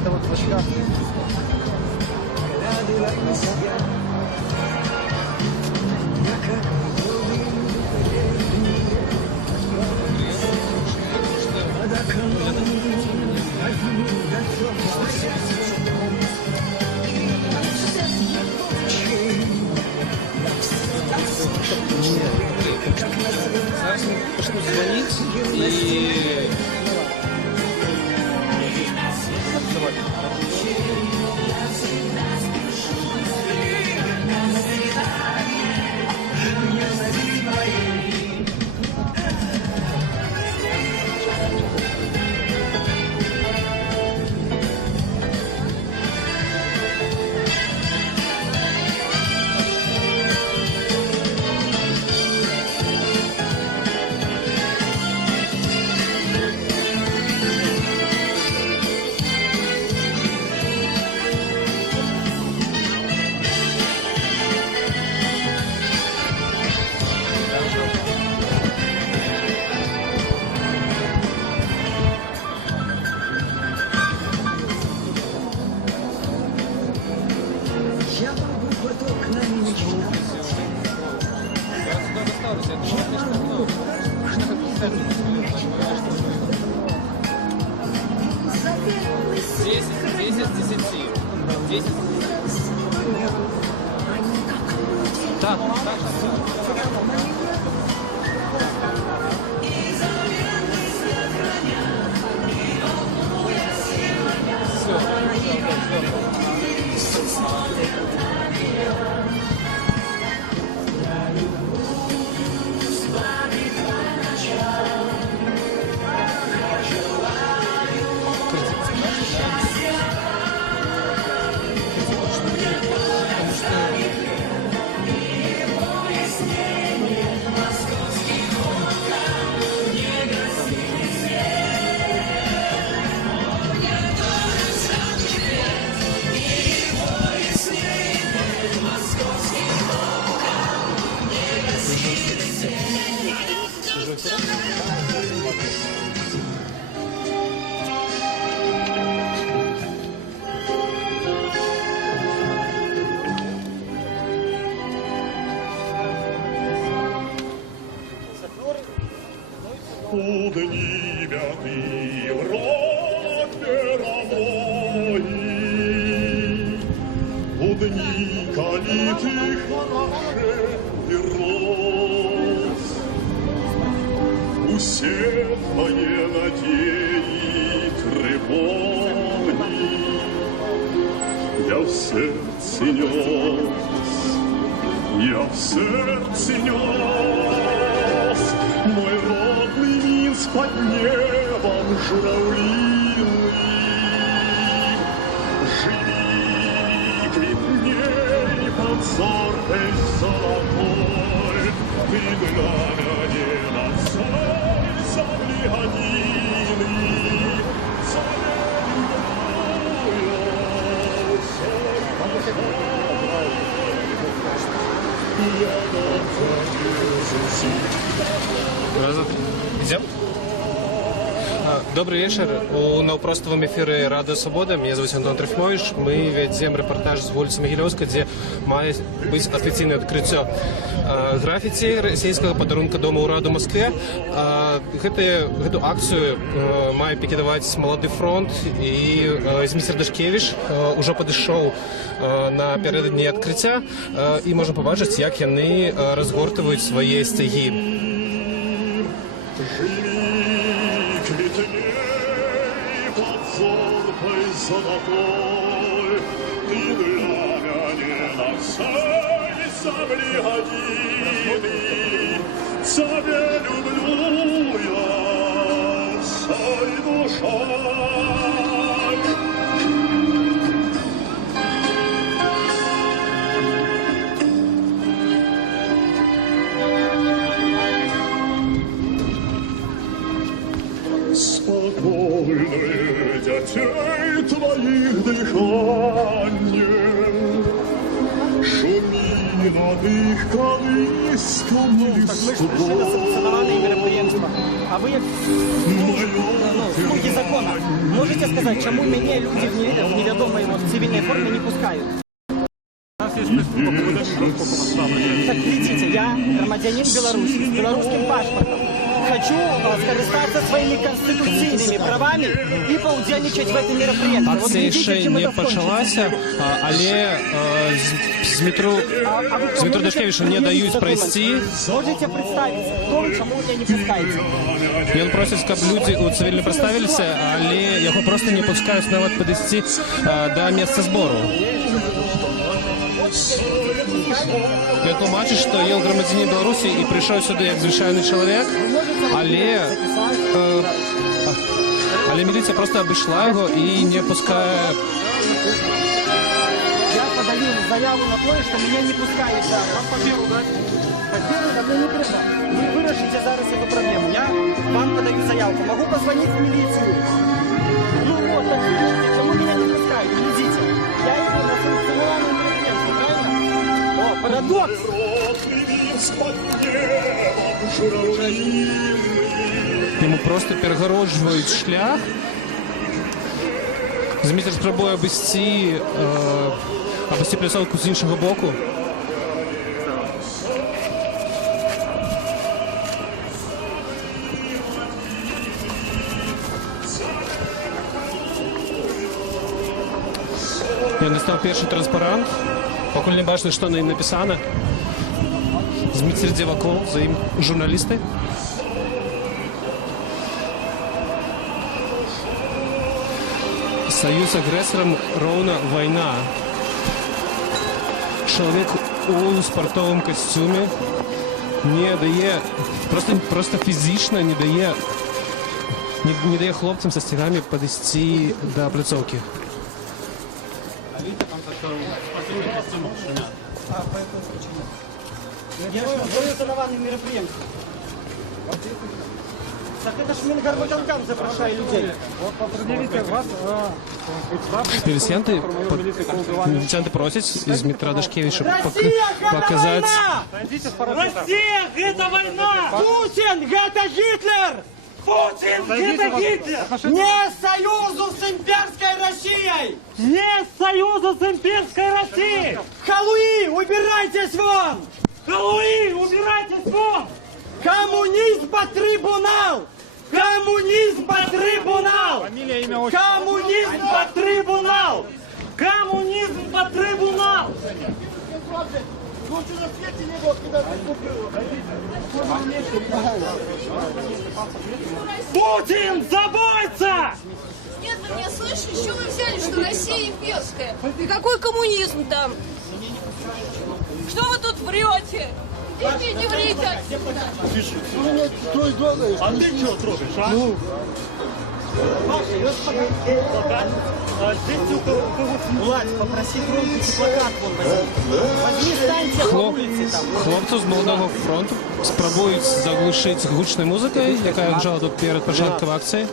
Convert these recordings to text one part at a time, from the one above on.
это вот воска. Прошу звонить и открывать. Так, Поднимет и враг мировой, Удни, коли ты хорошен и рос, усердные надеи тревоги, я в сердце нес, я в сердце нес, мой родный Минск под небом журавлиный. Живи, квітней под зоркой золотой, ты для меня на всей земле годины. Идем? Добрый вечер. У наўпроставым эфіры Радыё Свабода. Меня зовут Антон Трифмович. Мы вядзем рэпартаж з вуліцы Магілёўскай, дзе мае быць афіцыйнае адкрыццё графіці расійскага падарунка дома ўраду Маскве. Гэту акцыю мае пікетаваць малады фронт, і Зміцер Дашкевіч ужо падышоў напярэдадні адкрыцця, і можна пабачыць, як яны разгортваюць свае сцягі. Золотой, ты для меня на всей земле годины. Тебя люблю я всей душой. Спокойное детей твоих дыхание, шуми над их колыском Так ми ж прийшли на санкціоновані мероприємства. А ви як слуги закону, можете сказати, чому мене люди в невідомій цивільній формі не пускають? Так видите, я громадянин Беларуси с белорусским паспортом. Хочу скористаться своими конституційними правами і поудзельничать в этом мероприятии. Вот Акція видите, ще чим не это кончится. почалася, але з метро Дашкевича не дають пройти. Можете представиться, хто ви, чому ви не пускаєте? Він просить, щоб люди у цивільно представилися, але його просто не пускають навіть підійти до місця збору. Я тлумачу, що я громадянин Білорусі і прийшов сюди як звичайний чоловік, але міліція просто обійшла його і не пускає. Я подаю заяву на то, що мене не пускають. Вам папіру дати? Папіру да мне не треба. Ви вирішите зараз цю проблему. Я вам подаю заявку. Могу позвонить в милицию. Ну вот, так вирішите, чому мене не пускають? Глядите. Я иду на санкционное мероприятие, правильно? О, парадокс. Йому просто перегороджують шлях. Змітер спробує обійти пляцовку з іншого боку. Я дістав перший транспарант. Поки не бачно, що на ним написано. Змітер Діваков, за ним журналісти. Союз агрессором ровно война. Человек у спортовому костюме не дає, просто фізично не дає хлопцям со стягами підійти до пляцовки. Я санкционное мероприятие. Так это ж Мингарватанкам запрошає людей. Міліціянти просять із метро Дашкевича Россия это показати. война! Россия это война! Путин это Гитлер! Путин это Гитлер! Не союзу с имперской Россией! Нет союза с имперской Россией! Халуи, убирайтесь вон! Халуи, убирайтесь вон! Коммунизм по трибунал! Коммунизм по трибунал! Коммунизм по трибунал! Коммунизм по трибунал! Путин забойца! Нет, вы меня слышите? С чего вы взяли, что Россия имперская? И какой коммунизм там? Что вы тут врете? Идите, не врите отсюда. А ты чего трогаешь, а? Влад, попроси громкий плакат вон возьми. Возьми станция по улице там. Хлопців з Молодого фронту спробують заглушити гучною музикою, яка лежала тут перед початком акції.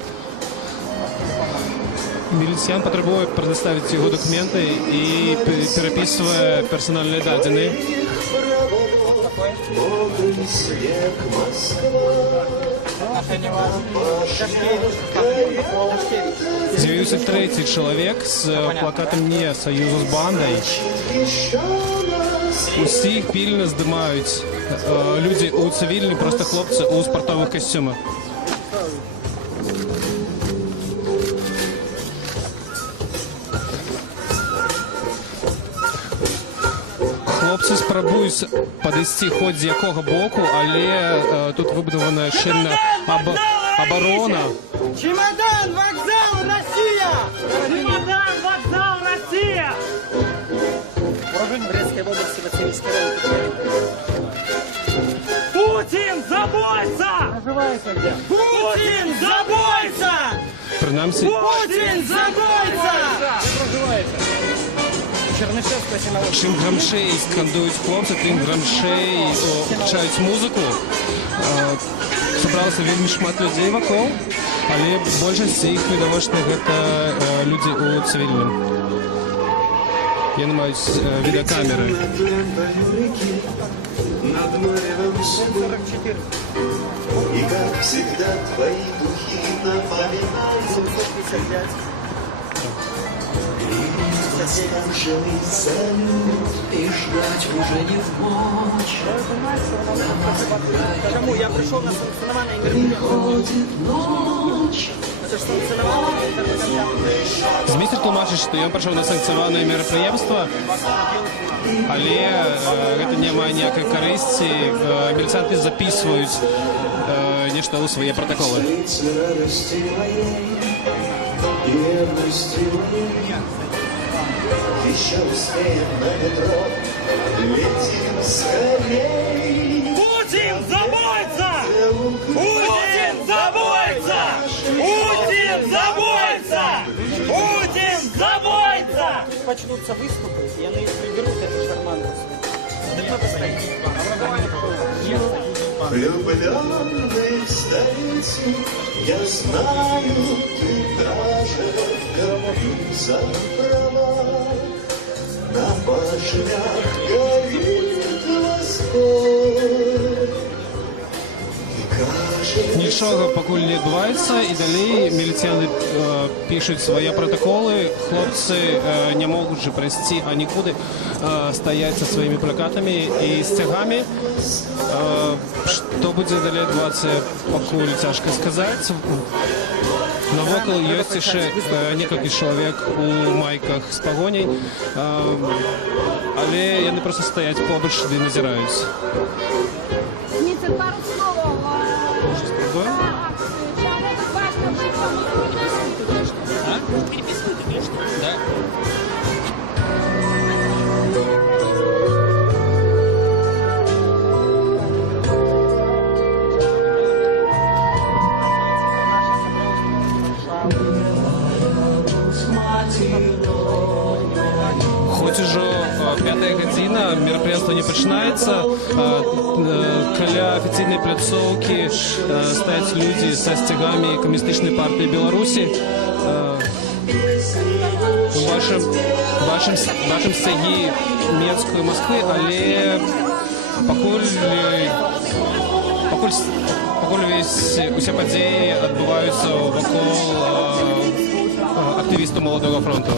Міліціян потребує предоставити його документи і переписує персональні дані. З'явився третій чоловік з плакатом «Не союзу з бандою». Усіх пільно здимають люди у цивільні, просто хлопці у спортових костюмах. Хлопці спробують підійти хоч з якого боку, але тут вибудована щільна оборона. Чемодан, вокзал, Россия! Чемодан, вокзал, Россия! В Брестской области Васильевский район. Путин забойца! Путин забойца! Принаймні, Путин забойца! Чернышевская синагога. чим громчей скандують хлопці, тим громчей включають музику. Зібралося вельми шмат людей вокруг, але більшість їх недовольних – це люди у цивільному. яны маюць відэакамеры. Над морем судьбы. И как всегда твои духи напоминают 755. заслуженный салют. И ждать уже не в мочь. Чому? Я прийшов на санкціонований мероприятие. Це ж санкціонований мероприятие. Змістер тлумачыць, што ён прыйшоў на санкцыяванае мерапрыемства, але гэта не мае ніякай карысці. Міліцыянты запісваюць нешта ў свае пратаколы. Радости моей, верности моей. Еще успеем на метро, летим скорей. Путин забойца! Путин забойца! Путин забойца! Путин забойца! Почнутся выступы, и они приберут эту шарманку. Да не надо стоять. Влюбленный в столицу, я знаю, ты даже в крови за права. На башнях горит восход. И кажется, Нічога пакуль не адбываецца, і далей міліцыяны пішуць свае пратаколы. Хлопцы, не могучы прайсці анікуды, стаяць са сваімі плакатамі і сцягамі. Што будзе далей адбывацца, пакуль цяжка сказаць. Навокал ёсць яшчэ некалькі чалавек у майках з пагоняй, але яны проста стаяць побач ды назіраюць. Митя, пару слов. Спрабуем? Переписывайте, конечно. Да. Хоць ужо 5-я гадзіна, мерапрыемства не пачынаецца. Каля афіцыйнай пляцоўкі стаяць людзі са сцягамі камуністычнай партыі Беларусі. Бачым сцягі Менскую Масквы, але пакуль усе падзеі адбываюцца вакол актывістаў Маладога фронту.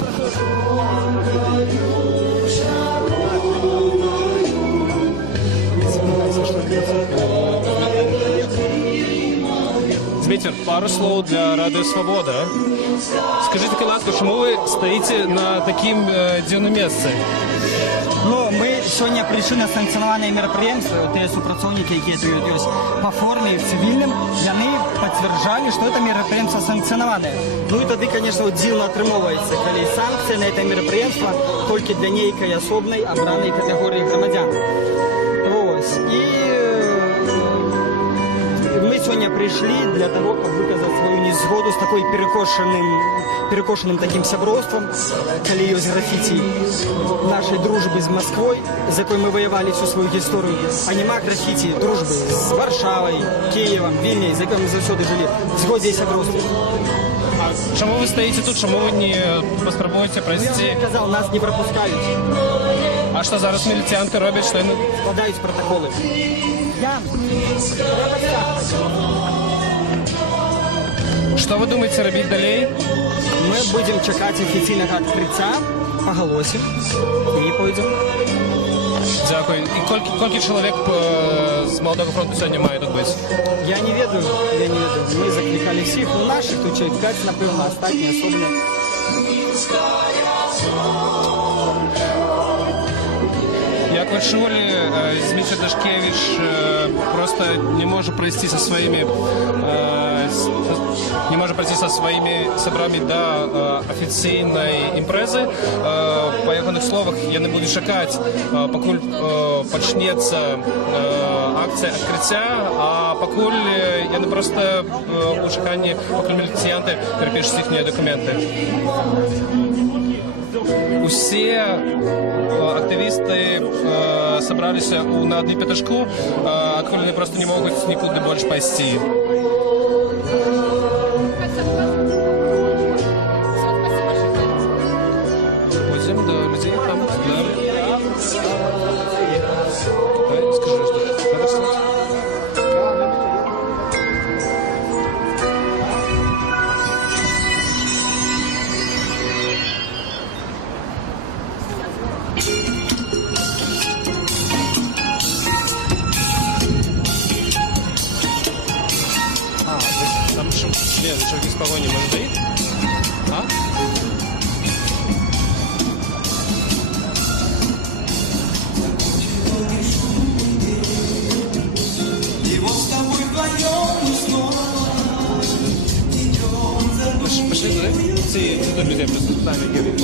Зміцер, пару слоў для Радыё Свабода. Скажите, ласка, чому ви стоїте на таким дзіўным месцы? Ну, мы сегодня пришли на санкционованное мероприятие, вот эти супрацовники, которые тут есть, по форме в цивильном, и они подтверждали, что это мероприятие санкционованное. Ну и тогда, конечно, вот дивно отрымовывается, когда санкции на это мероприятие только для некой особной обранной категории громадян. Вот. И мы сегодня пришли для того, как выказать свою незгоду с такой перекошенным таким сябровством, коли есть граффити нашей дружбы с Москвой, за якой мы воевали всю свою историю, а нема граффити дружбы с Варшавой, Киевом, Вильней, за якой мы завсёды жили, в згоде и сябровстве. Чому ви стоїте тут, чому ви не поспробуєте Я пройти? вже казав, нас не пропускають, А що зараз міліціянти роблять? Що вони... складають протоколи. Що ви думаєте робити далі? Мы будем чекать официального открытия, поголосим и пойдем. Дякую. І кілька чоловік з Молодого фронту сьогодні має тут бути? Я не ведаю. Мы закликали всех, но наших тут человек 5, напевно, остальные особенно. Як ви чули, Дмитрий Дашкевич просто не може пройти со своими сябрами до офіційної імпрези. По ягоних словах, я не буду чекати, покуль почнеться акція відкриття, а покуль я не просто у чеканні, покуль міліціянти перепишуть їхні документи. Усі активісти собралися на одну п'ятачку, откуда вони просто не можуть нікуди більше пойти. Ходимо до людей там. Давай, скажи, что надо встать. Там шаг из погони может быть? А? Пошли туда. Ці людей просто питання говорять.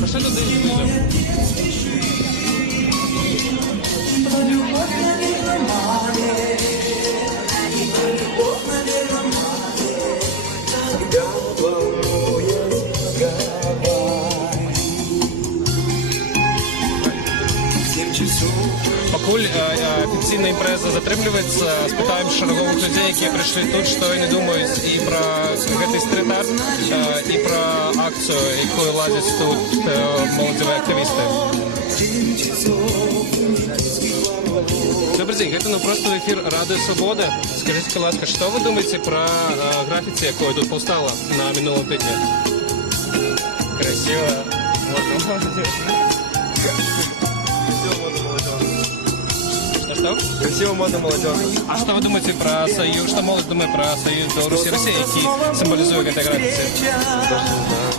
Пошли туди і йдемо. Покуль офіційна імпреза затрымліваецца, спытаем шараговых людзей, якія прыйшлі тут, што яны думаюць і пра гэты стрит-арт, і пра акцыю, якую ладзяць тут моладзевыя актывісты. Добрый день, гэта просто эфир Радио Свобода. Скажите, ласка, что вы думаете про граффити, якое тут повстало на минулом тижні? Красиво. Что? Красиво, модно, молодежно. А что вы думаете про союз? Что молодежь думает про союз Беларуси и России, который символизует этой граффити?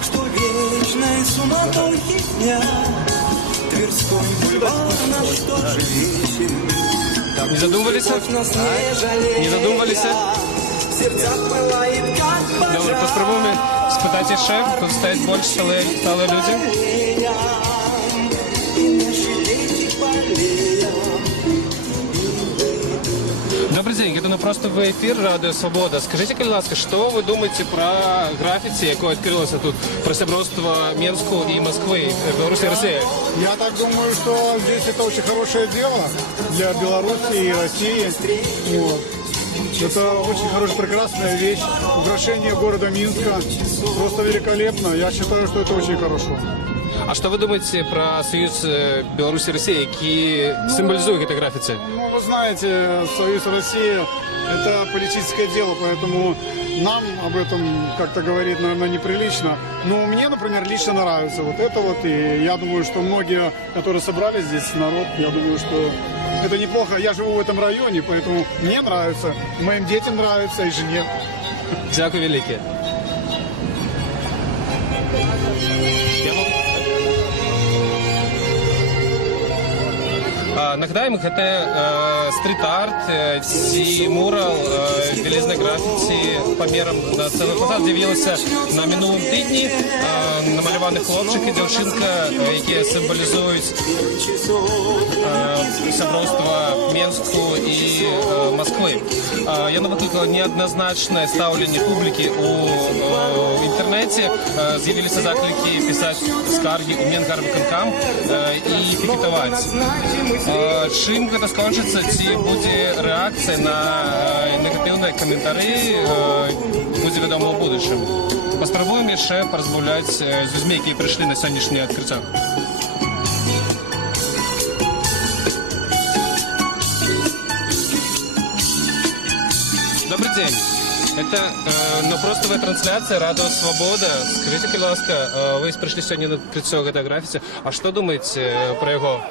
Что вечной суматохи дня Тверской бульвар наш тоже вечен. Не задумывались? Не задумывались? В сердцах пылает, как Добре, поспробуємо спитати шеф, тут стоять більш стали люди. Добрый день, это просто в эфир Радио Свобода. Скажите, пожалуйста, что вы думаете про граффити, якое открылось тут, про сябровство Минску и Москвы, Беларуси и России? Я так думаю, что здесь это очень хорошее дело для Беларуси и России. Вот. Это очень хорошая, прекрасная вещь. Украшение города Минска просто великолепно. Я считаю, что это очень хорошо. А что вы думаете про союз Беларуси и России, который символизует это граффити? Ну, вы знаете, Союз России – это политическое дело, поэтому нам об этом как-то говорить, наверное, неприлично. Но мне, например, лично нравится вот это вот. И я думаю, что многие, которые собрались здесь, народ, я думаю, что это неплохо. Я живу в этом районе, поэтому мне нравится, моим детям нравится и жене. Дякую велике. Нагадаем, гэта стрит-арт ці мурал вялізнай графіці памерам на цэлы фасад з'явілася на мінулым тыдні. Намаляваны хлопчык і дзяўчынка, якія сімвалізуюць сяброўства Менску і Москвы. Яно выклікала неадназначнае стаўленне публікі ў інтэрнэце. З'явіліся заклікі пісаць скаргі ў Менгарвыканкам і пікетаваць. Чым гэта скончыцца, ці будзе рэакцыя на негатыўныя каментары, будзе вядома ў будучым. Паспрабуем яшчэ паразмаўляць з людзьмі, якія прыйшлі на сённяшняе адкрыццё. Добрый день. Это простовая трансляция Радио Свобода. Скажите, пожалуйста, вы пришли сегодня на открытие этой граффити. А что думаете про его?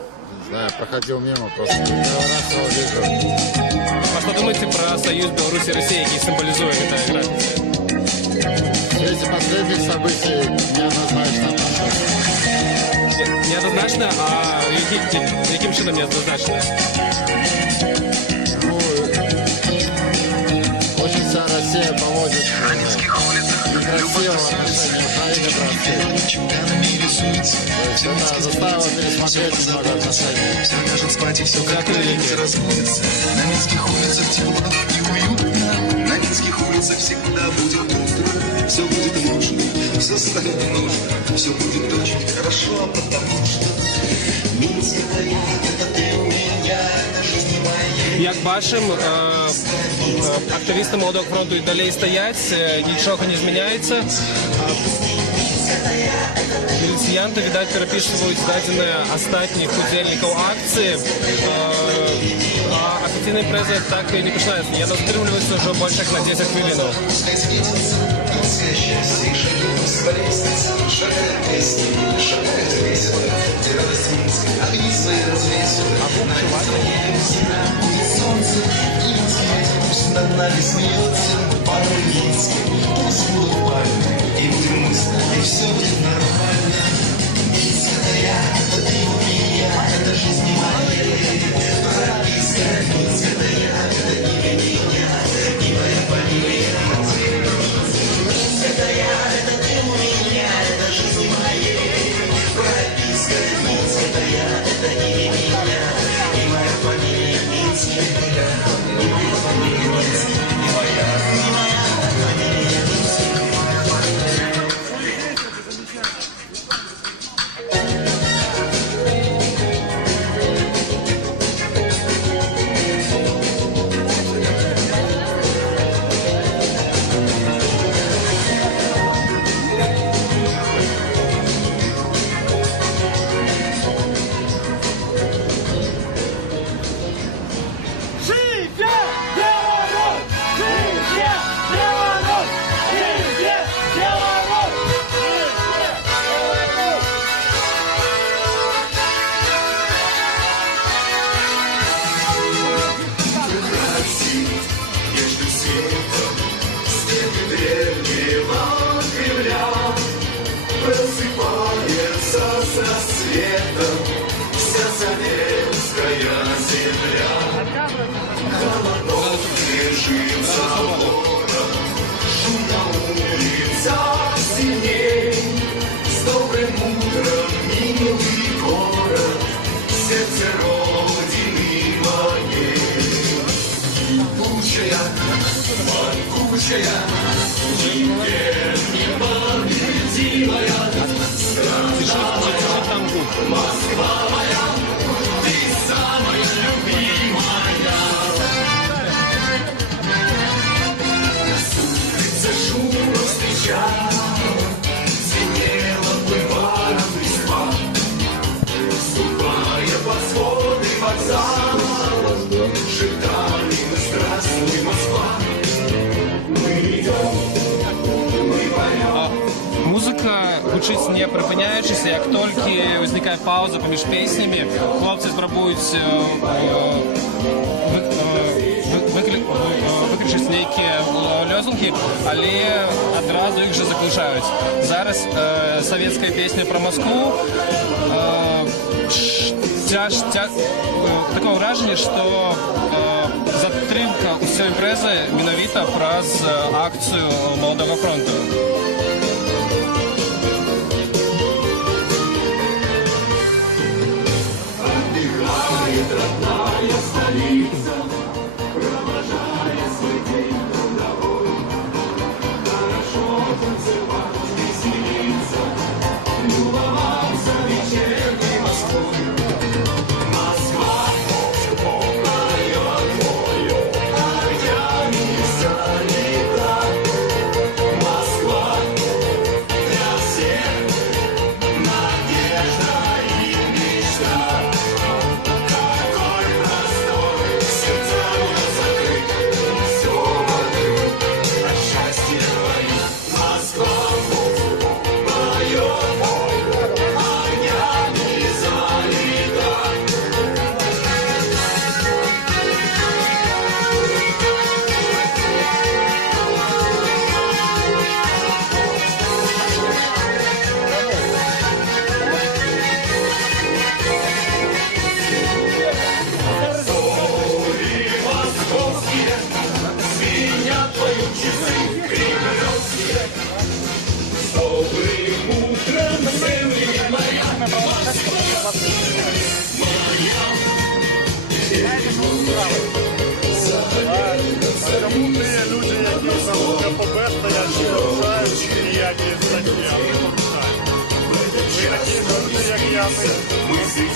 Да, проходил мимо, просто первый раз его вижу. А что думаете про союз Беларуси и России, который символизует это граффити? В свете последних событий неоднозначно отношусь. Неоднозначно? А каким чином неоднозначно? Ну, очень вся Россия поводит некрасиво в отношении Украины к России. То есть это заставило пересмотреть немного отношений. Все ляжет спать и все как не разбудится. На минских улицах тепло и уютно. На минских улицах всегда будет утро. Все будет можно, все станет нужно. Все будет очень хорошо, потому что Минск это я, это ты у меня, это жизнь моя. Як нашим активістам Молодого фронту і далі стоять, нічого не зміняється. Міліціянти, видать, переписують здадені останніх удільників акції, а офіційна преса так і не починається. Я затримуюся вже більше як на 10 хвилин. Над нами смеется порой Минский, пусть будут пальмы и мысли, и все будет нормально. Минск это я, это ты у меня, это жизнь не моя. Прописка, Минск это я, это имя меня, и моя фамилия. Минск это я, это ты у меня, это жизнь не моя. Прописка, Минск это я, это имя меня, и моя фамилия Минск это я. Просыпается с рассветом вся советская земля. Холодок лежит забором, шум на улицах синей. С добрым утром, милый город, сердце родины моей. Кипучая, могучая, нигде не победимая. Москва моя, ты самая любимая. С улицы шум встречал, звенела бульваром листва. Ступая под своды вокзала, шептали мы «Здравствуй, Москва». Мы идем, мы поем. Музика гучить не припиняючись, як тільки виникає пауза поміж піснями, хлопці спробують викричати деякі лозунги, але одразу їх вже заглушають. Зараз совєтська пісня про Москву. Таке враження, що затримка усієї преси менавіта праз акцію Молодого фронту. Родная столица, провожая свой день трудовой, хорошо танцевать, веселиться, любоваться вечерней Москвой. Москва поет твою, огнями залита. Москва для всех надежда и мечта. Крупные люди, які там КПБ стоять, не нарушають ніякі статті, а ми порушаємо. Ви такі ж люди, як я, ми всі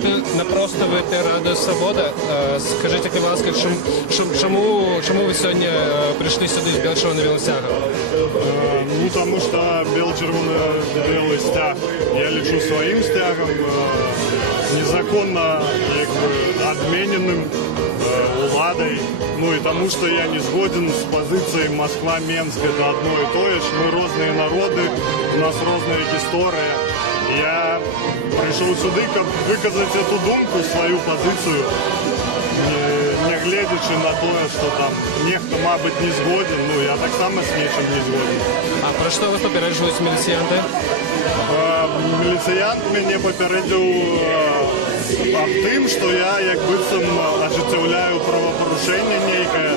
Оскільки напростовуєте Раду Свобода, скажіть, будь ласка, чому ви сьогодні прийшли сюди з біло-червоним стягом? Ну, тому що біло-червоно-білий стяг, я лечу своїм стягом, незаконно обмененным владой. Ну и тому, что я не сгоден с позицией Москва-Менск, это одно и то же. Мы разные народы, у нас разная история. Я пришел сюда, как выказать эту думку, свою позицию, не глядячи на то, что там нехто, мабуть, не згоден, ну я так само з нічим не згоден. А про що вас попереджують міліціянти? Міліціянт мене попередив тим, що я як бицем оживляю правопорушення некое,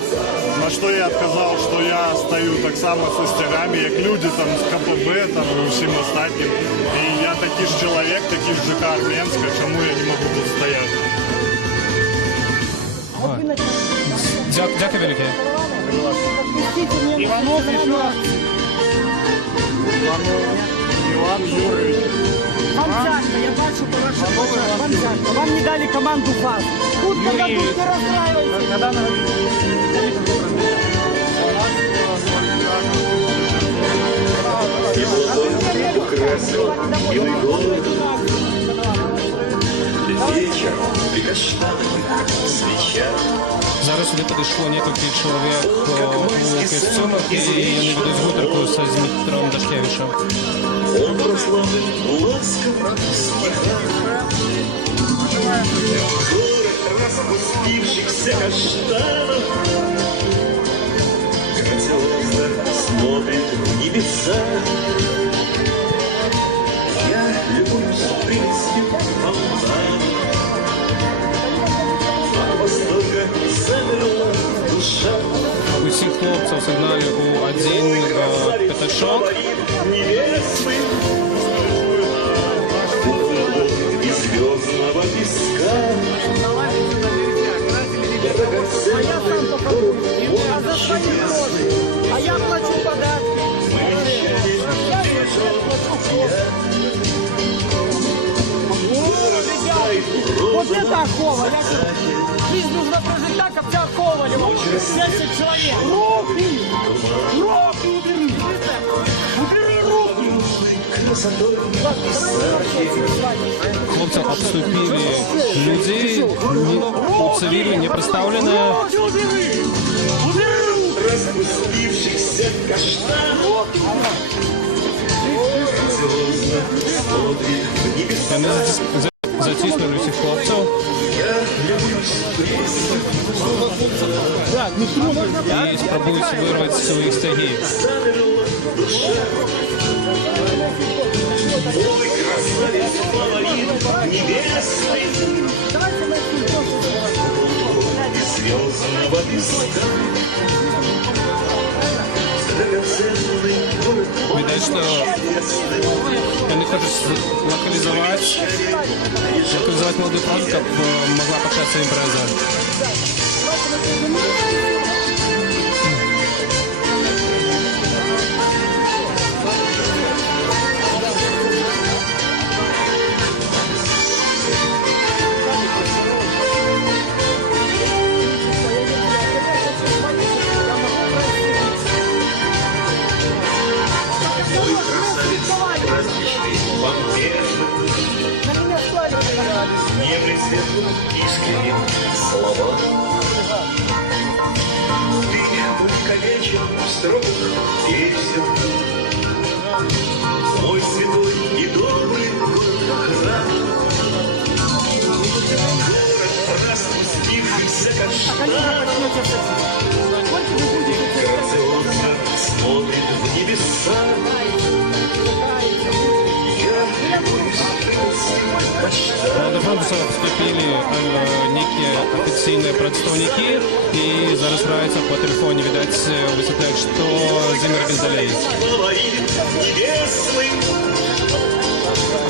на що я відказав, що я стою так само зі стягами, як люди там з КПБ там, і всім остальним. І я такий ж чоловік, такий ж ЖК Армянська, чому я не можу тут стояти? Дякую велике. Иванов еще раз. Иван Юрьевич. Вам тяжко, я бачу по вашим очам. Вам тяжко. Вам не дали команду фаз. Тут когда тут не расстраивайтесь. Украсил милый город. Вечер при каштановых свечах. Зараз сюди підійшло кілька чоловік у костюмах і вони ведуть гутерку з Дмитром Дашкевичем. Он прославлен ласковым стихом. Город распустившихся каштанов грациозно смотрит в небеса. Я любуюсь прелестью фонтана. От восторга замерла душа. Усіх хлопців сигналі у один п'ятачок. Небесный из звездного песка. А я сам попаду. А за свои гроши. А я плачу податки. Вот это Ахова. Жизнь нужно прожить так, как вся Ковалева. 10 человек. Руки! Руки убери! Убери руки! Хлопцы обступили людей, у цивили не представленные. Руки убери! Убери руки! Распустившихся каштанов грациозно смотрит в небеса. Вони затиснули всіх хлопців. Я любуюсь прелестью І спробують вирвати свої стяги. замерла душа. Мой красавец фаворит небесный из звездного песка. Драгоценный город Видать, що вони хочуть локалізувати молодий фронт, щоб могла початися імпреза. Небо светлым искренним слова. Ты увековечен в строках песен. Мой святой и добрый город-храм. Город распустившихся каштанов грациозно смотрит в небеса. Я любуюсь прелестью каштанов. До фронту вступили некие офіційні представники і зараз граються по телефоні. Видать, висвітляють, що Зимер Бездалей.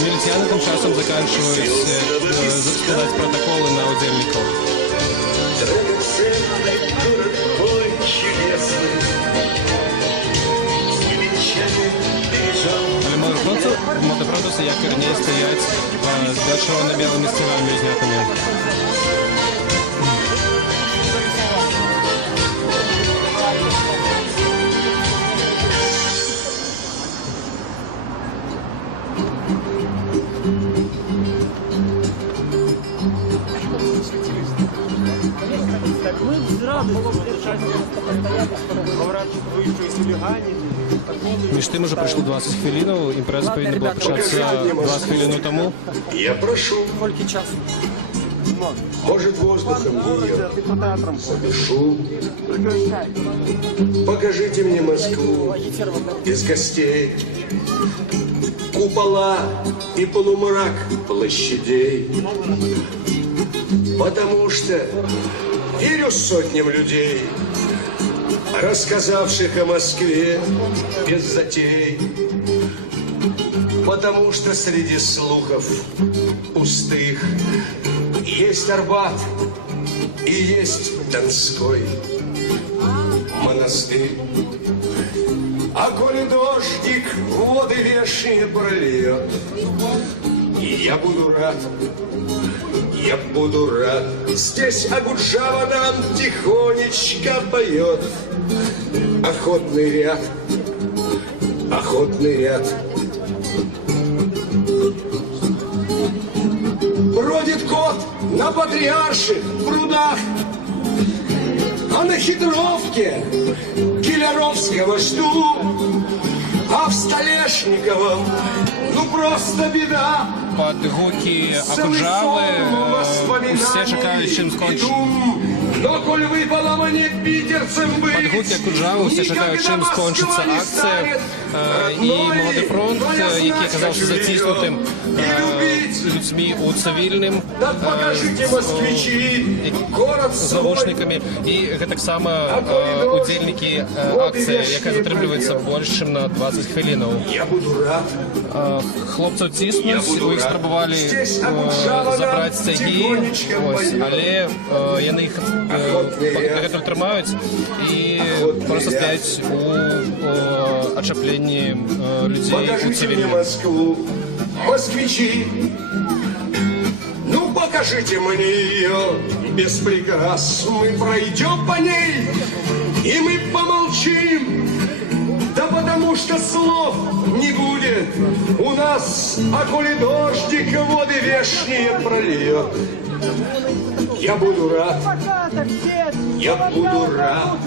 Милиционеры тем часом заканчивают складать протоколы на удельников. Драгоценный город твой чудесный, невенчанный бережал. Але мотофронтуси як не стоять з червоно-білими стінами знятими. Між тим уже пройшло 20 хвилин, імпреза повинна була початися 20 хвилин тому. Я прошу, Сколько час? может, воздухом ее подышу. Покажите мне Москву из гостей, купола и полумрак площадей. Потому что верю сотням людей, рассказавших о Москве без затей. Потому что среди слухов пустых есть Арбат и есть Донской монастырь. А коли дождик воды вешние прольет, я буду рад. Здесь Агуджава нам тихонечко поет. Охотный ряд. Бродит кот на Патриарших прудах, а на Хитровке Киляровского жду, а в Столешниковом ну просто беда. Під гуки Акуджави всі чекають, чим скончиться. Но коль выпало мне питерцем быть, Під гуки Акуджави всі чекають, чим скончиться акція. І Молодий фронт, який оказався затиснутим людьми у цивільним, заручниками. І так само удільники акції, яка затримується більше, ніж на 20 хвилин. Хлопців тиснуть, у їх спробували забрати стяги, але вони їх поки тримають і просто стоять у очепленні людей у цивільному. Москвичи, ну покажите мне ее без приказ. Мы пройдем по ней и мы помолчим. Да потому что слов не будет у нас, а коли дождик воды вешние прольет. Я буду рад.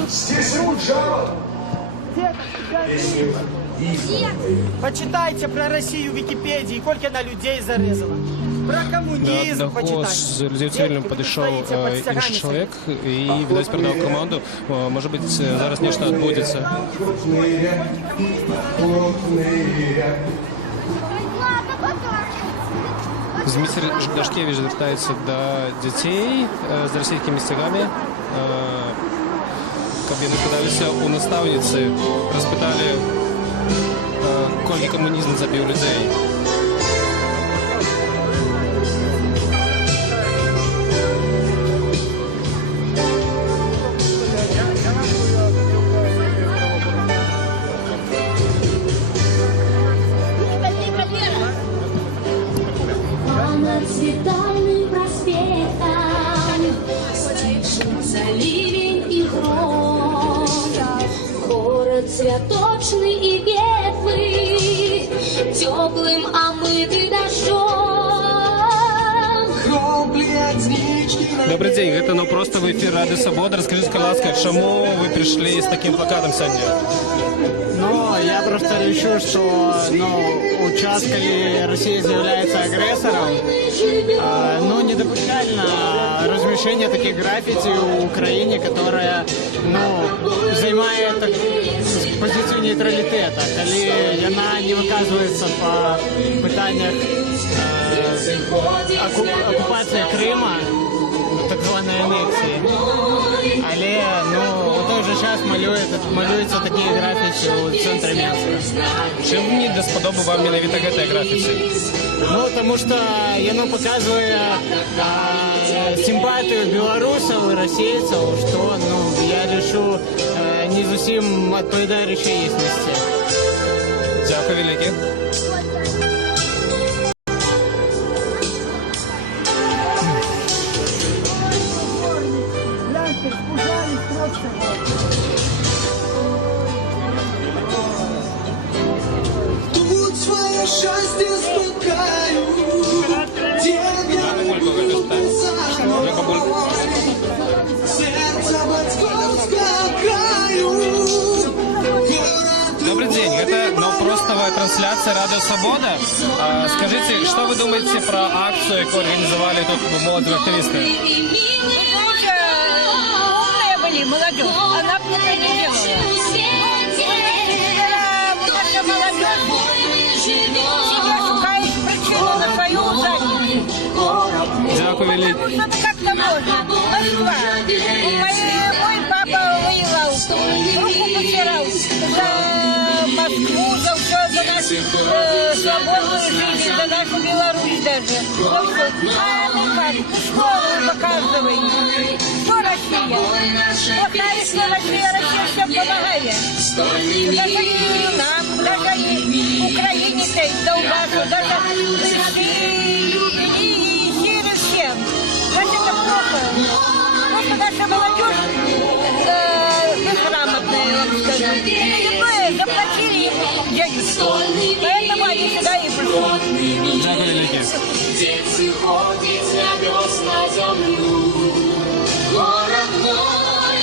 Здесь Акуджава. Почитайте про Россию в Википедии, сколько она людей зарезала. Про коммунизм До почитайте. з людей цивільним підійшов інший чоловік і, видать, передав команду. Може бути, зараз нечто відбудеться. Дмитрий Дашкевич звертається до дітей з російськими стягами. Каб яны пыталіся у наставницы, распытали, колькі камунізм забіў людей. Над Цветальным проспектом стишится ливень и гром. Город цветочный и ветлый, теплым омытый дождем. Добрый день, гэта ну просто в эфир Рады Свободы. Расскажите, ласка, чему вы пришли с таким плакатом сегодня? Ну, я просто решу, что час, коли Россия является агрессором, недопустимо размещение таких граффити в Украине, которая займает позицию нейтралитета, коли она не выказывается по питаниях оккупации Крыма, так званої анексії. Але у той же час малюються такі графіці у центрі Мінська. Чим не сподобав вам менавіта гэтая графіці? Тому що воно показує симпатію білорусів і російців, що я лишу не зовсім відповідає речеїсності. Дякую велике. Тут свое счастье спускаю, сердце московского краю. Добрый день, это нопростовая трансляция Радио Свобода. Скажите, что вы думаете про акцию, которую организовали тут молодые активисты? Умные были, молодежь. Она бы это не делала. Наша молодежь себя шукает причину на свою задницу. Дякую, великий. Потому что это как-то можно. Москва. Мой папа воевал, руку потирал за Москву, за все, за нашу свободную жизнь, за нашу Беларусь даже. А это как? Что вы показываете? Что Россия? Плохая, что Россия, Россия всем помогает. Даже и нам, даже и Украине-то, и Донбассу, даже и Сирии всем. Значит, это плохо. Просто наша молодежь безграмотная, я вам скажу. И заплатили деньги. Поэтому они сюда и пришли. Дякую, великий. Дети ходят на весна землю. Город мой,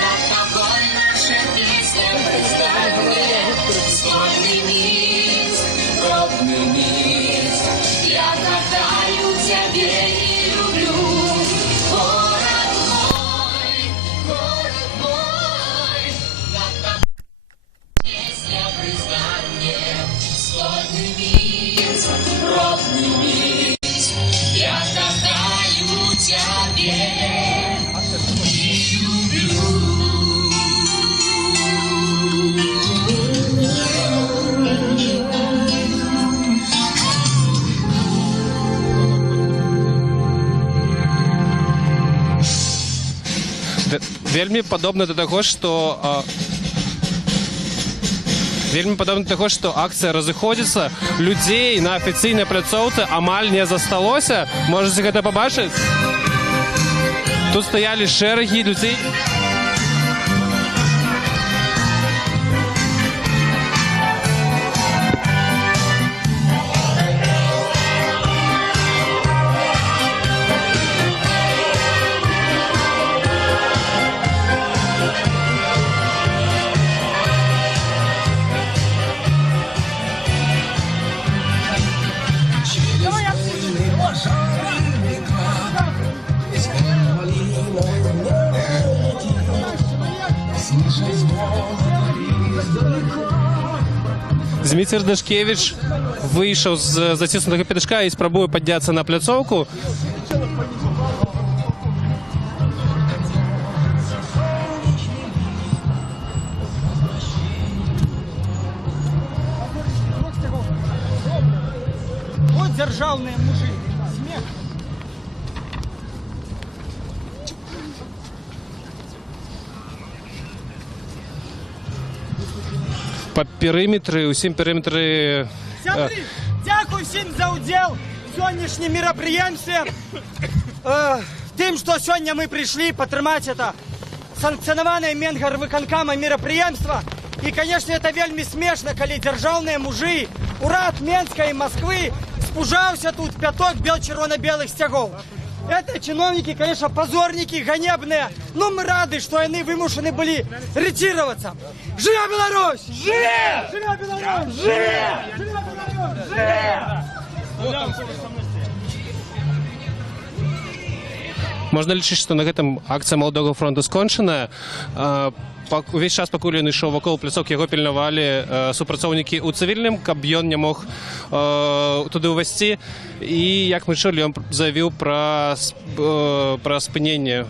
над тобой наша песня признание. Стольный мисс, родный мисс, я гадаю тебе и люблю. Город мой, над тобой песня признание. Стольный мисс, родный мисс, я гадаю тебе и люблю. Вельмі падобна до таго, што акцыя разыходзіцца, людзей на афіцыйнай пляцоўцы амаль не засталося. Можаце гэта пабачыць? Тут стаялі шэрагі людзей. Зміцер Дашкевич вийшов з заціснутого пітачка і спробує піднятися на пляцовку. Вот державные мужи. Смех. По периметрі, усім периметрі... Сябры, дякую всім за удел в сьогоднішнім мероприємстві. Тим, що сьогодні ми прийшли підтримати це санкціоноване Мінгарвиконкомом мероприємство. І, звісно, це вельми смішно, коли державні мужі, уряд Мінська і Москви спужався тут п'яток червоно-білих стягов. Это чиновники, конечно, позорники, ганебные. Но мы рады, что они вымушены были ретироваться. Живя Беларусь! Живе! Живя Беларусь! Живе! Живя Беларусь! Живе! Можна лічыць, што на гэтым акцыя Маладога фронту скончаная. Увесь час, пакуль ён ішоў вакол пляцоўкі, яго пільнавалі супрацоўнікі ў цывільным, каб ён не мог туды ўвайсці. І, як мы чулі, ён заявіў пра спыненне.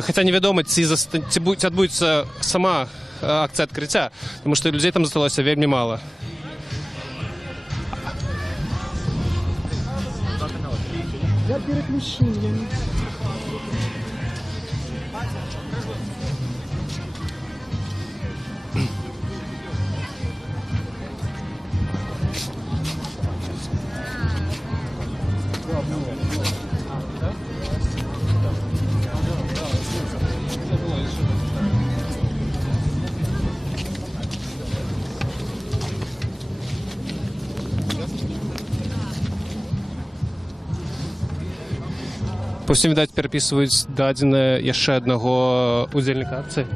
Хаця невядома, ці адбудзецца сама акцыя адкрыцця, таму што людзей там засталося вельмі мала. Я переключу, я не... Усім, віддать, переписують дадзені ще одного удільника акції.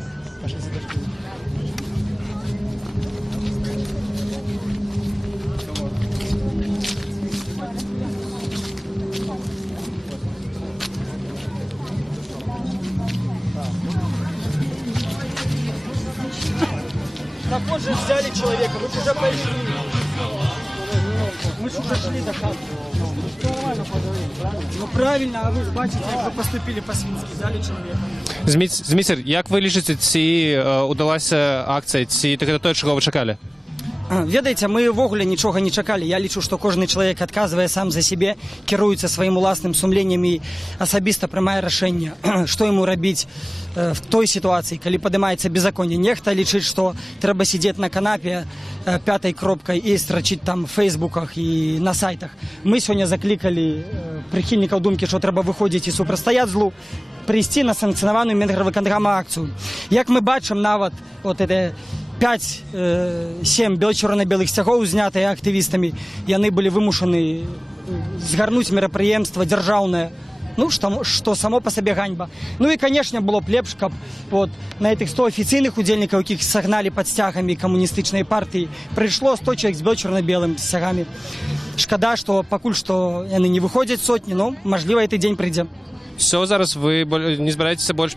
Так вот же взяли человека, вы же уже пошли. Мы же уже шли до хаты. Нормально поговорили, правильно? Ну правильно, а ви ж бачите, як ви поступили по-свинськи, взяли чоловіка. Зміцер, як ви лічите, ці удалася акція, ці те, чого ви чекали? Ведаеце, мы ўвогуле нічога не чакалі. Я лічу, што кожны чалавек адказвае сам за сябе, кіруецца сваім уласным сумленнем і асабіста прымае рашэнне, што яму рабіць в той сітуацыі, калі падымаецца беззаконне. Нехта лічыць, што трэба сидзець на канапе пятай кропкай і страчыць там в фейсбуках і на сайтах. Мы сёння заклікалі прыхільнікаў думкі, што трэба выходзіць і супрацьстаяць злу, прыйсці на санкцыянаваную мінвыканкама акцыю. Як мы бачым, нават вот это 5-7 чорна-белых сцягоў, знятыя актывістамі, яны былі вымушаны згарнуць мерапрыемства дзяржаўнае, ну, што само па сабе ганьба. Ну і, канешне, было б лепш, каб вот, на этих 100 афіцыйных удзельнікаў, якіх сагналі пад сцягамі камуністычнай партыі, прыйшло 100 чалавек з чорна-белым сцягамі. Шкада, што пакуль што яны не выходзяць сотні, но, мажліва, гэты дзень прыйдзе. Все, зараз ви не збираєтеся більше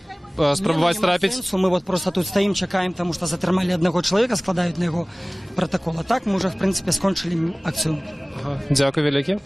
спробувати трапити? Ми от просто тут стоїмо, чекаємо, тому що затримали одного чоловіка, складають на його протокол. А так ми вже, в принципі, скончили акцію. Ага. Дякую велике.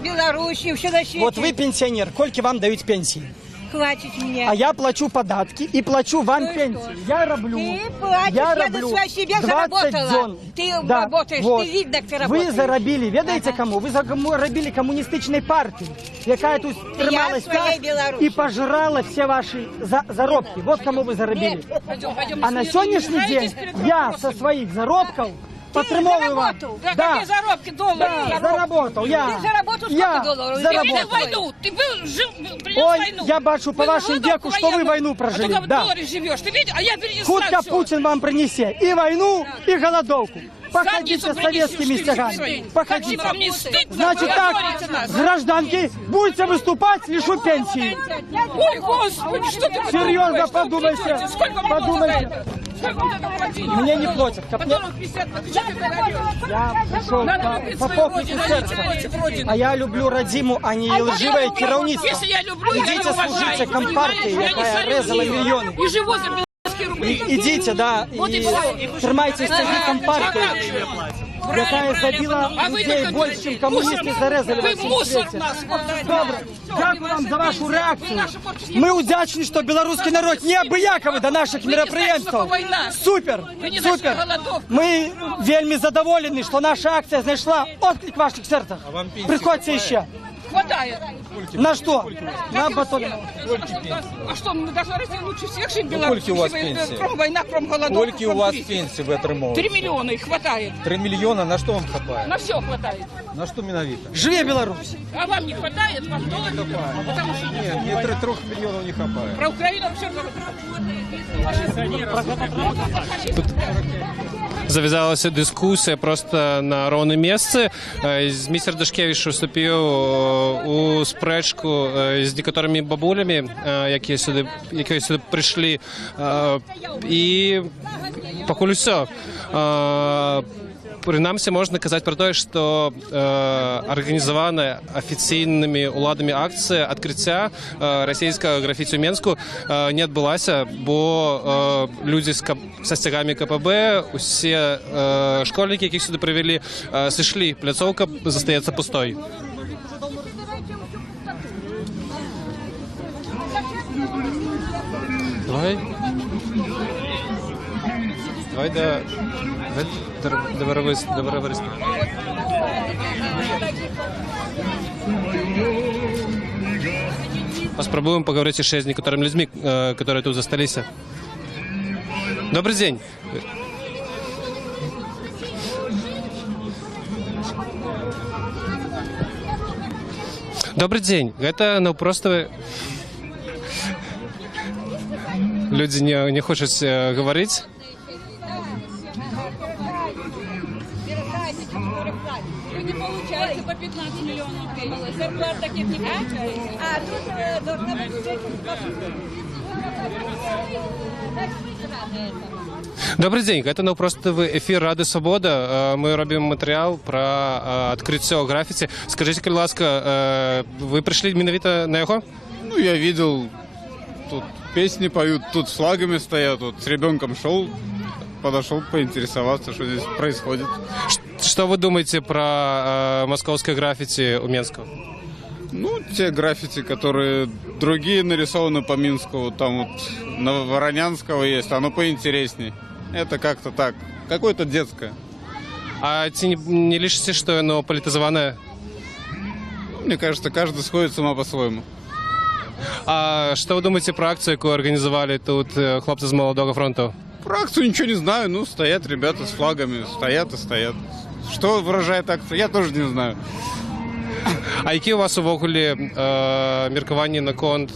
Беларусь, все на свете. Вот вы пенсионер, сколько вам дают пенсии? Хватит мне. А я плачу податки и плачу вам пенсию. Я раблю. Ты платишь, я раблю на себе 20 заработала. дзён. Ты Да, работаешь, вот. ты видно, как ты работаешь. Вы заробили, ведаете кому? Вы заробили коммунистичной партии, якая тут трималась своей Беларуси. и пожрала все ваши заробки. Вот кому вы заробили. А на сегодняшний день я со своих заробков подтримовываю вам. Да, какие заработки, доллары? Да, заработал я. Ты заработал сколько Я долларов? заработал. Ты войну, ты принес Ой, войну. я бачу по вашему веку, что вы войну прожили. А ты в Да. долларе живешь, ты видишь? А я перенесла Худко всё. Путин вам принесет и войну, и голодовку. Походите с Задницу советскими принесешь, стягами. ты Походите. Как вам не стыдно? Значит так, позорите нас? гражданки, будете выступать, лишу пенсии. Ой, Господи, что ты Серьезно такое? Что вы подумайте. платите? Сколько вам Подумайте. за это? Сколько вам за это платили? Мне не платят. Которым 50 что ты говоришь? Я пришел Надо любить по свою попытку родину, а не сердца. против родины. А я люблю родиму, а не лживое керовництво. Если я люблю, я Идите уважаю. служите компартии, Я не якая солю резала ее. миллионы. И живу за белорусские рубли. Идите, да, Вот и и всё. тримайте стяги компартии, якая забила А вы людей только больше, чем коммунисты зарезали во Вы всем мусор свете. нас. Добре, дякую вам за вашу реакцію. Ми удячні, що білоруський народ неабияковий до наших мероприємств. Супер, супер. Ми вельми задоволені, що наша акція знайшла відклик в ваших серцях. Приходьте ще. Хватает. На что? На батон. А что, мы должны Россия лучше всех жить в Ну, Беларуси? сколько у вас пенсии? Война, голодовка. Сколько у вас пенсии вы 3 отримуєте? миллиона их хватает. 3 миллиона, на что вам хватает? На все хватает. На что миновито? Живе Білорусь. А вам не хватает? Вам долларов? Потому что Нет, мне 3 миллионов не хватает. про Украину все Завязалась дискусія просто на ровне місце. Зміцер Дашкевич вступив у спречку з некоторими бабулями, які сюди прийшли. І покуль все. Принамсі можна казати про те, що організована офіційними уладами акція відкриття російського графіті у Мінську не відбулася, бо люди зі стягами КПБ, усі школьники, яких сюди привели, зійшли. Пляцовка залишається пустою. Давай договорились. Попробуем поговорить еще с некоторыми людьми, которые тут застались. Добрый день. Добрый день. Это просто люди не хотят говорить. Вы не получаете по 15 миллионов гривен. Зарплат таких не получаете. А тут должна быть Добрий день, це навпростовий ефір Ради Свобода. Ми робимо матеріал про відкриття графіті. Скажіть, будь ласка, ви прийшли менавіта на його? Ну, я видел, тут песни поют, тут с флагами стоят, вот с ребенком шел, подошел поинтересоваться, что здесь происходит. Что вы думаете про московское граффити у Менского? Ну, те граффити, которые другие нарисованы по Минску, вот там вот на Воронянского есть, оно поинтересней. Это как-то так, какое-то детское. А ці не лишите, что оно политизованное? Мне кажется, каждый сходит сама по-своему. А что вы думаете про акцию, яку организовали тут хлопцы с Молодого фронту? Про акцию ничего не знаю, ну, стоят ребята с флагами, стоят и стоят. Что выражает акция, я тоже не знаю. А які у вас увогуле міркаванні наконт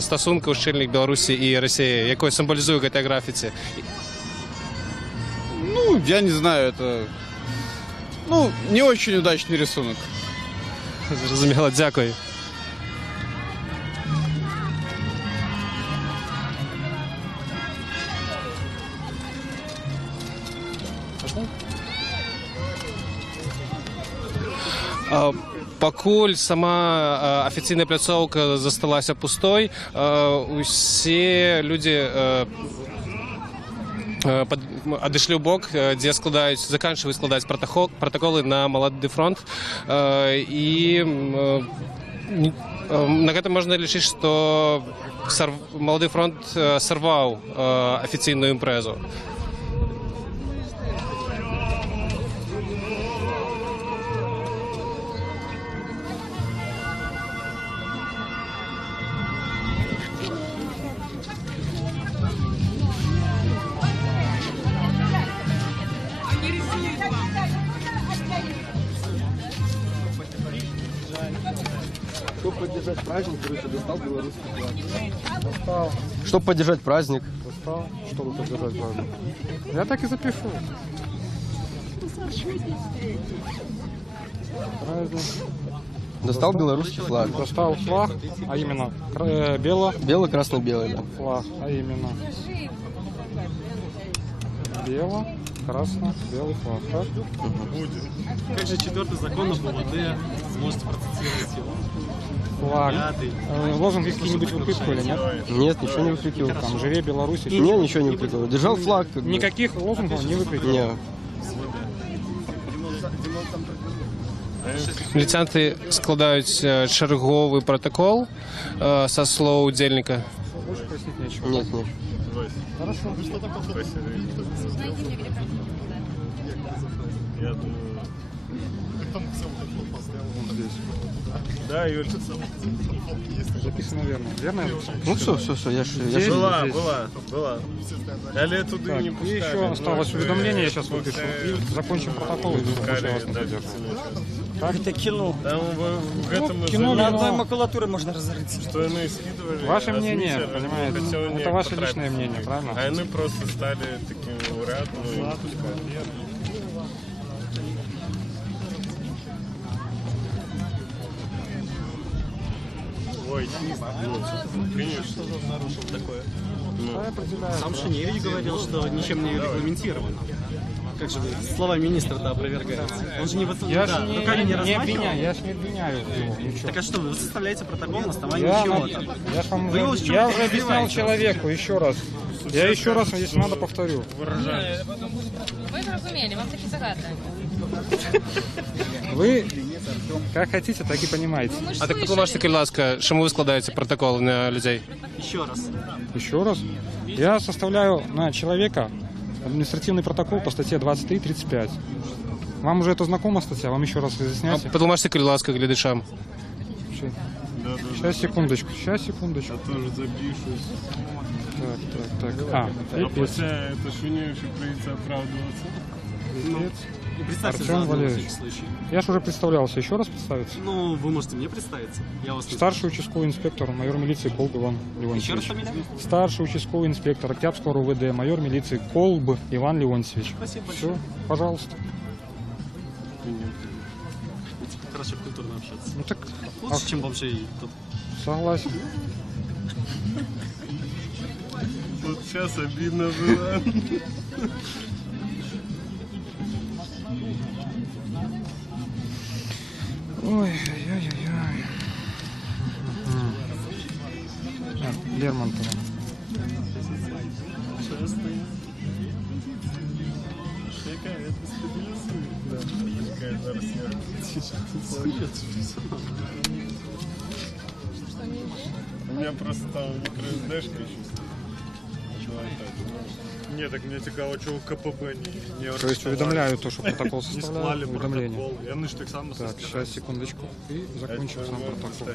стосунків шчыльных Беларусі і Росії, якое символізує гэта графіці? Ну, я не знаю, это... Ну, не очень удачный рисунок. Зрозуміло, дякую. Пакуль сама афіцыйная пляцоўка засталася пустой, усе людзі адышлі ў бок, дзе заканчваюць складаць пратаколы на Малады фронт, і на гэта можна лічыць, што Малады фронт сарваў афіцыйную імпрэзу. Чтобы поддержать праздник, короче, достал белорусский флаг. Достал. Чтобы поддержать праздник. Достал, чтобы поддержать праздник. Я так и запишу. Праздник. Достал белорусский флаг. Достал флаг, а именно бело-красно-белый, да. Флаг, а именно бело-красно-белый флаг. Так? Как же 4-й закон об ОВД, сможете процитировать его? Флаг. Лозунги какие-нибудь выкрикивали, нет? Нет, ничего не выкрикивал. Там «Живе Беларусь». Нет, ничего не выкрикивал. Держал флаг. Никаких лозунгов не выкрикивал? Нет. Міліцянти складаюць чарговы протокол со слов удзельніка. Больше пояснить нечего. Нет, нет. Хорошо. Я думаю... Да, Юль. Записано верно. Верно я записал? Ну все, я Была. Я ли туды так, не и пускаю. еще осталось уведомление, я сейчас выпишу. И закончим протокол, и больше я вас не задержу. Так? Это кино. Там в этом кино На одной макулатуре можно разориться. что они скидывали. Ваше мнение, Твиттер, понимаете? хотел не Это ваше потратить. личное мнение, правильно? А они просто стали такими лауреатами и не пускают. Ой, конечно, нарушил такое. Сам Шиневич говорил, что ничем не регламентировано. Как же вы слова министра-то опровергаете? Он же не Я да, же не обвиняю, я же не обвиняю его, ничего. Так а что, вы составляете протокол на основании Я чего-то? я уже объяснял человеку еще раз. Я еще раз, если надо, повторю. Вы разумели, вам таки загадали. Вы как хотите, так и понимаете. А так потлумачте, будь ласка, чому ви складаєте протоколи на людей? Еще раз. Еще раз. Я составляю на человека административный протокол по статье 23.35. Вам уже это знакома статья? Вам еще раз А разъяснять? потлумачте, будь ласка, глядачам. Сейчас, секундочку. Я тоже запишусь. Так. А после это Шуневичу придется оправдываться. Пипец. И представьте Артем заодно, на Валерьевич. всякий случай. Я же уже представлялся. Еще раз представиться? Ну, вы можете мне представиться. Я вас не Старший участковый инспектор, майор милиции Колб Иван Леонтьевич. Еще раз фамилия? Старший участковый инспектор Октябрьского РУВД, майор милиции Колб Иван Леонтьевич. Спасибо Все, большое. пожалуйста. Хорошо культурно общаться. Ну так, Лучше, чем бомжей тут. согласен. Вот сейчас обидно было. Ой-ой-ой-ой. Лермонтова. У меня просто там микро-СДшка еще. Нет, так мне цікаво, чого КПБ не То есть уведомляю то, что протокол не составляю, склали уведомление. протокол. Я так само Так, сейчас, секундочку. И закончим сам протокол.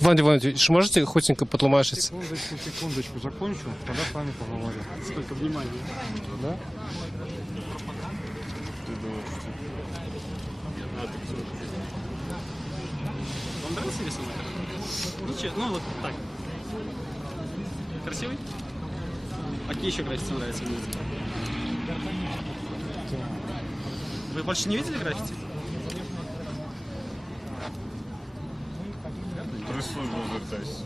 Иван Иванович, можете хотенько потлумачить? Секундочку, закончу, тогда с вами поговорю. Сколько внимания. Да? Вам нравится рисунок? Ничего, ну вот так. Красивый? А какие еще граффити нравятся? Вы больше не видели граффити? Присутствую, звертайся.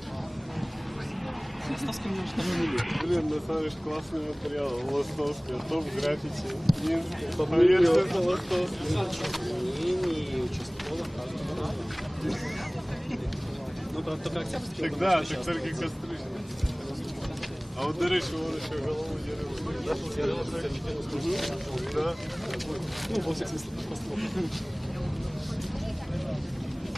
Ластовский мне уже Блин, на самом деле классный материал. Ластовский, топ граффити. Минск. Поверьте, это Ластовский. Ну, правда, только Октябрьский. Так да, так только кострижник. А от, до речі, вон ще голову дерева. Да? Ну, во всех смыслах,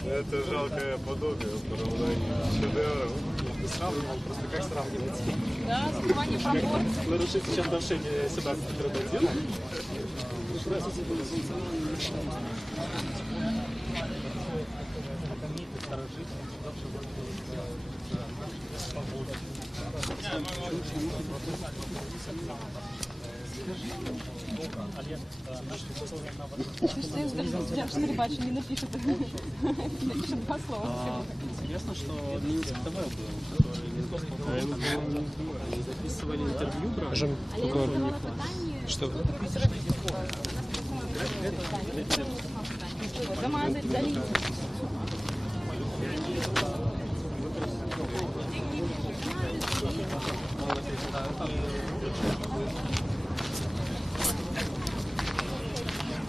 Это жалкое подобие в поравнании с шедевром. не сравнивал, просто как сравнивать. Да, скрывание пропорций. Нарушить сейчас отношение сюда к трудодину. Я ж не бачу, не напишет. Напишет два слова. Интересно, что Минск ТВ был, который они записывали интервью, брали. Что? Замазать, залить.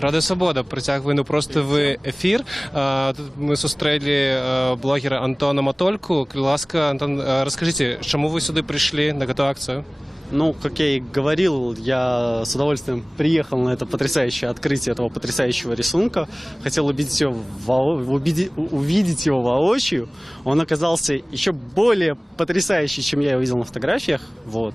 Радіо Свобода притягує ну просто в ефір. Тут ми зустріли блогера Антона Матольку. Будь ласка, Антон, розкажіть, чому ви сюди прийшли на цю акцію? Ну, как я и говорил, я с удовольствием приехал на это потрясающее открытие этого потрясающего рисунка. Хотел увидеть его воочию. Он оказался еще более потрясающий, чем я его видел на фотографиях. Вот.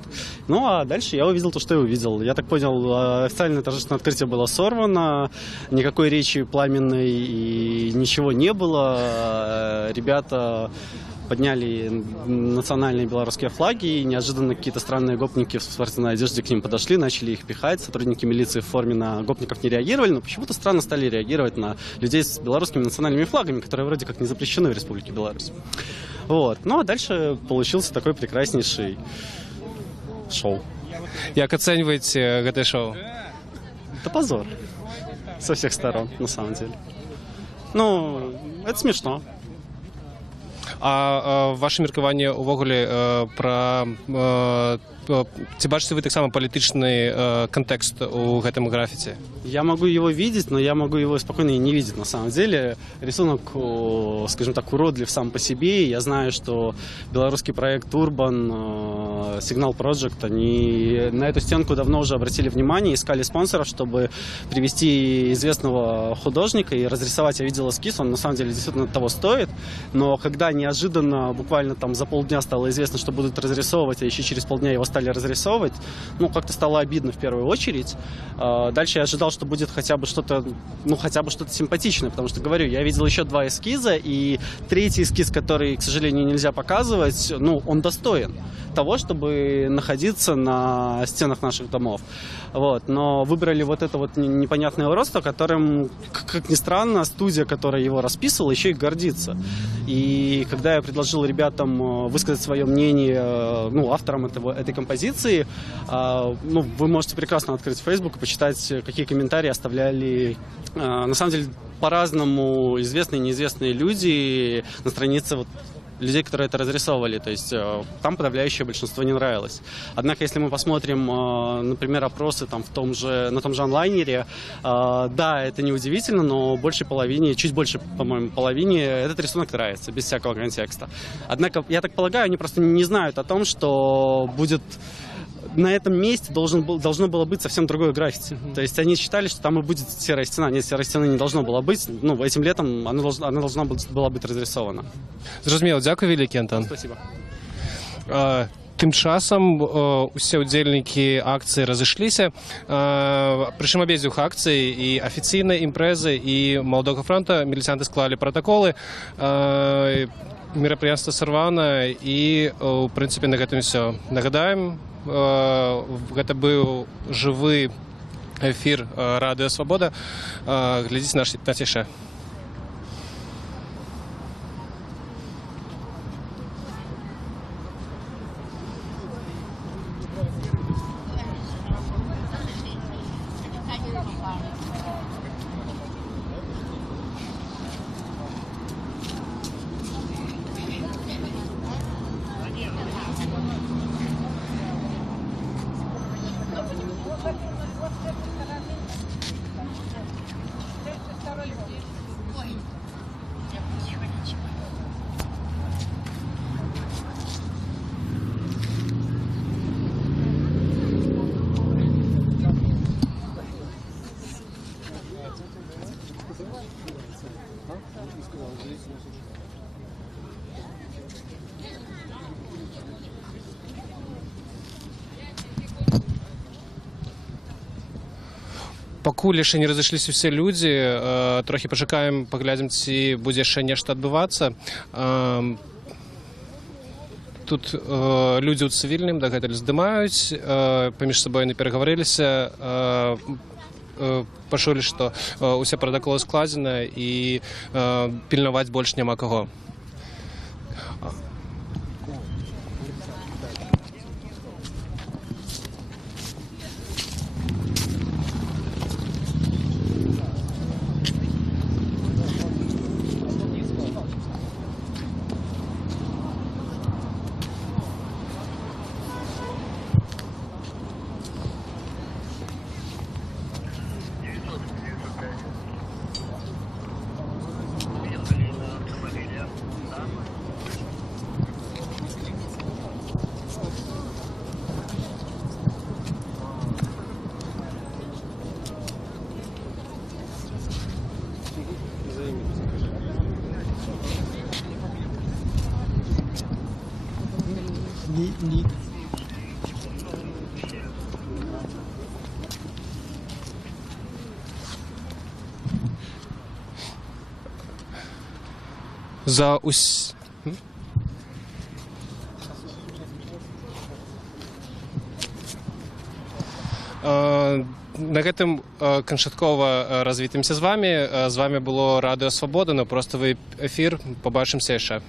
Ну, а дальше я увидел то, что я увидел. Я так понял, официальное торжественное открытие было сорвано, никакой речи пламенной и ничего не было. Ребята подняли национальные белорусские флаги, и неожиданно какие-то странные гопники в спортивной одежде к ним подошли, начали их пихать. Сотрудники милиции в форме на гопников не реагировали, но почему-то странно стали реагировать на людей с белорусскими национальными флагами, которые вроде как не запрещены в Республике Беларусь. Вот. Ну а дальше получился такой прекраснейший шоу. Як оцениваете это шоу? Это позор. Со всех сторон, на самом деле. Ну, это смешно. А ваше міркування увогуле про ці бачите ви так само політичний контекст у гэтым графіці? Я могу его видеть, но я могу его спокойно и не видеть на самом деле. Рисунок, скажем так, уродлив сам по себе. Я знаю, что белорусский проект Urban, Signal Project, они на эту стенку давно уже обратили внимание, искали спонсоров, чтобы привести известного художника и разрисовать. Я видел эскиз, он на самом деле действительно того стоит. Но когда неожиданно, буквально там за полдня стало известно, что будут разрисовывать, а еще через полдня его стали стали разрисовывать. Ну, как-то стало обидно в первую очередь. Дальше я ожидал, что будет хотя бы что-то симпатичное, потому что, говорю, я видел еще 2 эскиза, и 3-й эскиз, который, к сожалению, нельзя показывать, ну, он достоин того, чтобы находиться на стенах наших домов. Вот. Но выбрали вот это вот непонятное уродство, которым, как ни странно, студия, которая его расписывала, еще и гордится. И когда я предложил ребятам высказать свое мнение, ну, авторам этой композиции, ну, вы можете прекрасно открыть Facebook и почитать, какие комментарии оставляли, на самом деле, по-разному известные и неизвестные люди на странице вот людей, которые это разрисовывали. То есть там подавляющее большинство не нравилось. Однако, если мы посмотрим, например, опросы там, на том же онлайнере, да, это неудивительно, но большей половине, чуть больше, по-моему, половине этот рисунок нравится, без всякого контекста. Однако, я так полагаю, они просто не знают о том, что будет... На этом месте должно было быть совсем другое граффити. То есть они считали, что там и будет серая стена. Нет, серой стены не должно было быть. Ну, этим летом она должна была быть разрисована. Зрозуміло, дякую, великий, Антон. Спасибо. Тим часом усе удзельнікі акцыі разышліся. Прычым абедзвюх акцый, і афіцыйнай імпрэзы, і Маладога фронта міліцыянты склалі пратаколы. Мерапрыемства сарвана, і, у прынцыпе, на гэтым усё. Нагадаем, гэта быў жывы эфір Радыё Свабода. Глядзіце на цішэ. Пакуль яшчэ не разышліся ўсе людзі, трохі пачакаем, паглядзім, ці будзе яшчэ нешта адбывацца. Тут людзі ў цывільным дагэтуль здымаюць, паміж сабой не перагаварыліся, пачулі, што ўсе пратаколы складзены і пільнаваць больш няма каго. За На гэтым канчаткова развітымся з вами. З вами было Радыё Свабода, на проставы эфір. Побачымся яшчэ.